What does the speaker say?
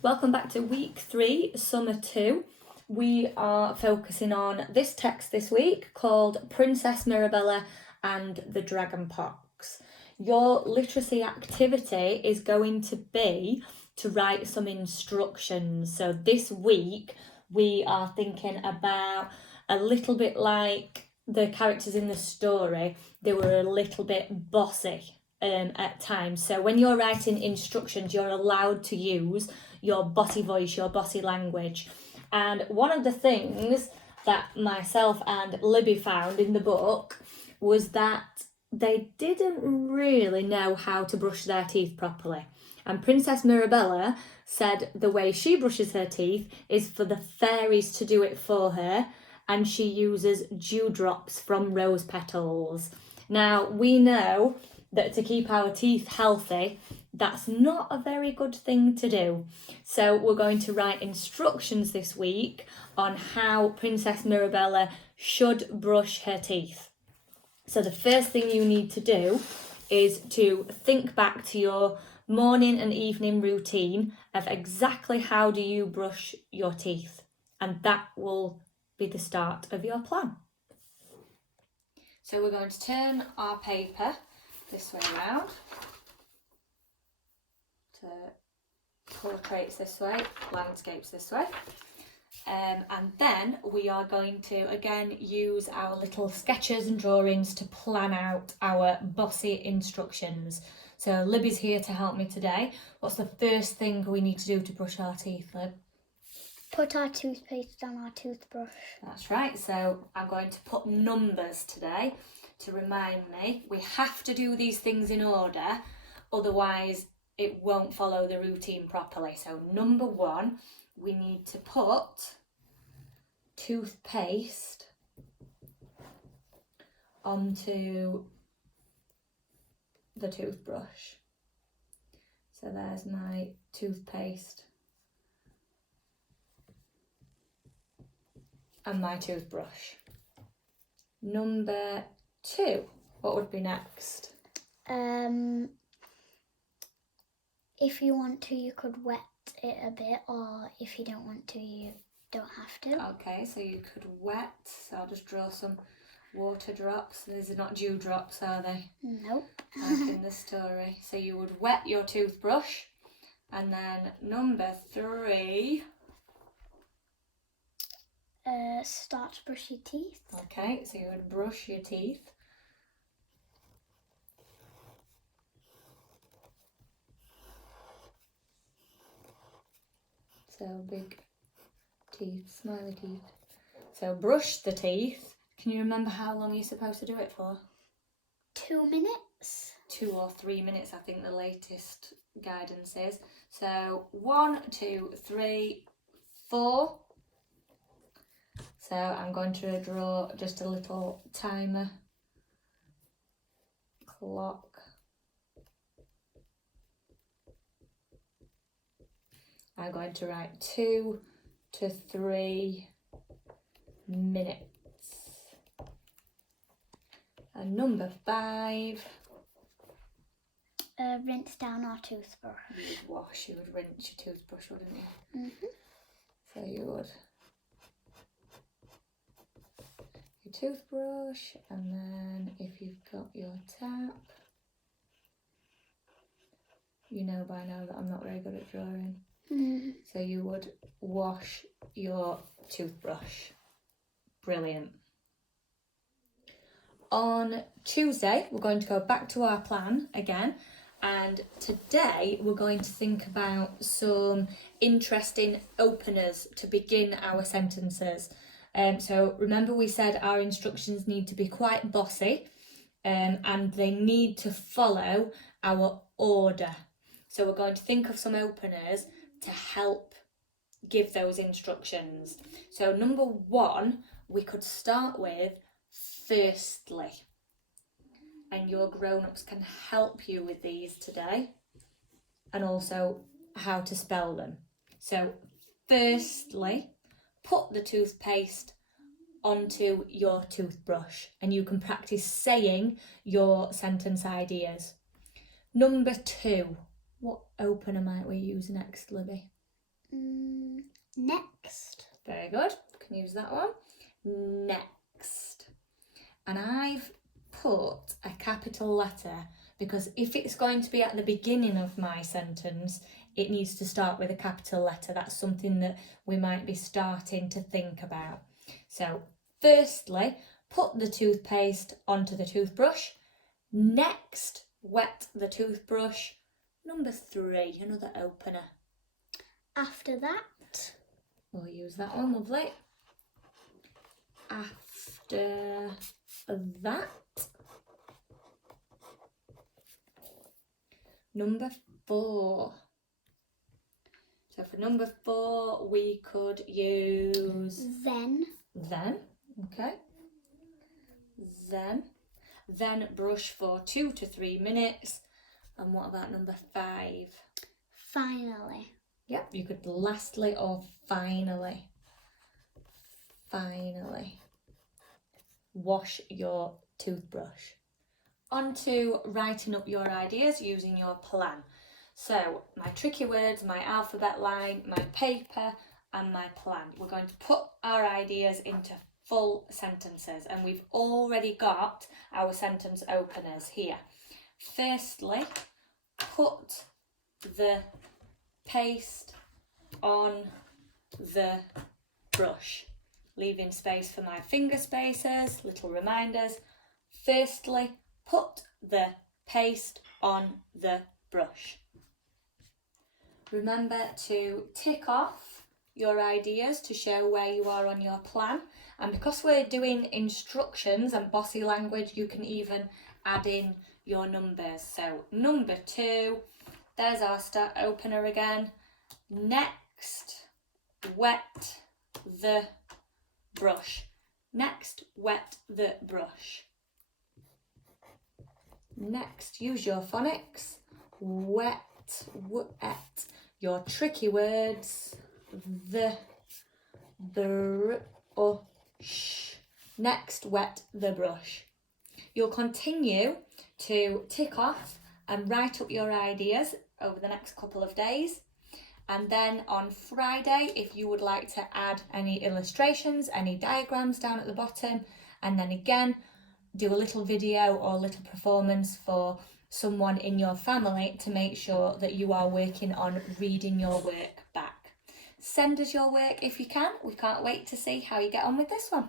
Welcome back to week 3, summer 2. We are focusing on this text this week called Princess Mirabella and the Dragon Pox. Your literacy activity is going to be to write some instructions. So this week we are thinking about a little bit like the characters in the story. They were a little bit bossy at times. So when you're writing instructions, you're allowed to use your bossy voice, your bossy language. And one of the things that myself and Libby found in the book was that they didn't really know how to brush their teeth properly. And Princess Mirabella said the way she brushes her teeth is for the fairies to do it for her, and she uses dewdrops from rose petals. Now, we know that to keep our teeth healthy, that's not a very good thing to do. So we're going to write instructions this week on how Princess Mirabella should brush her teeth. So the first thing you need to do is to think back to your morning and evening routine of exactly how do you brush your teeth. And that will be the start of your plan. So we're going to turn our paper this way around to portraits this way, landscapes this way. And then we are going to again use our little sketches and drawings to plan out our bossy instructions. So Libby's here to help me today. What's the first thing we need to do to brush our teeth, Lib? Put our toothpaste on our toothbrush. That's right. So I'm going to put numbers today to remind me. We have to do these things in order, otherwise it won't follow the routine properly. So number 1, we need to put toothpaste onto the toothbrush. So there's my toothpaste and my toothbrush. Number 2, what would be next? If you want to, you could wet it a bit, or if you don't want to, you don't have to. Okay, so you could wet, so I'll just draw some water drops. These are not dew drops, are they? Nope. Like in the story. So you would wet your toothbrush, and then number 3... start to brush your teeth. Okay, so you would brush your teeth. So big teeth, smiley teeth. So brush the teeth. Can you remember how long you're supposed to do it for? 2 minutes. 2 or 3 minutes, I think the latest guidance is. So 1, 2, 3, 4. So I'm going to draw just a little timer clock. I'm going to write 2 to 3 minutes. And number 5. Rinse down our toothbrush. You would rinse your toothbrush, wouldn't you? Mm-hmm. So you would your toothbrush, and then if you've got your tap, you know by now that I'm not very good at drawing. Mm-hmm. So you would wash your toothbrush. Brilliant. On Tuesday, we're going to go back to our plan again. And today we're going to think about some interesting openers to begin our sentences. So remember we said our instructions need to be quite bossy, and they need to follow our order. So we're going to think of some openers to help give those instructions. So number 1, we could start with firstly. And your grown-ups can help you with these today, and also how to spell them. So firstly, put the toothpaste onto your toothbrush, and you can practice saying your sentence ideas. Number 2, what opener might we use next, Libby? Next. Very good. Can use that one. Next. And I've put a capital letter because if it's going to be at the beginning of my sentence, it needs to start with a capital letter. That's something that we might be starting to think about. So, firstly, put the toothpaste onto the toothbrush. Next, wet the toothbrush. Number 3, another opener. After that. We'll use that one, lovely. After that, number 4. So for number 4, we could use Then. Okay. Then brush for 2 to 3 minutes. And what about number 5? Finally. Yep, you could lastly or finally. Finally. Wash your toothbrush. On to writing up your ideas using your plan. So, my tricky words, my alphabet line, my paper and my plan. We're going to put our ideas into full sentences and we've already got our sentence openers here. Firstly, put the paste on the brush, leaving space for my finger spacers, little reminders. Firstly, put the paste on the brush. Remember to tick off your ideas to show where you are on your plan, and because we're doing instructions and bossy language, you can even add in your numbers. So number 2, there's our start opener again. Next, wet the brush. Next, wet the brush. Next, use your phonics. Wet. Your tricky words. The brush. Next, wet the brush. You'll continue to tick off and write up your ideas over the next couple of days. And then on Friday, if you would like to add any illustrations, any diagrams down at the bottom, and then again, do a little video or a little performance for someone in your family to make sure that you are working on reading your work back. Send us your work if you can. We can't wait to see how you get on with this one.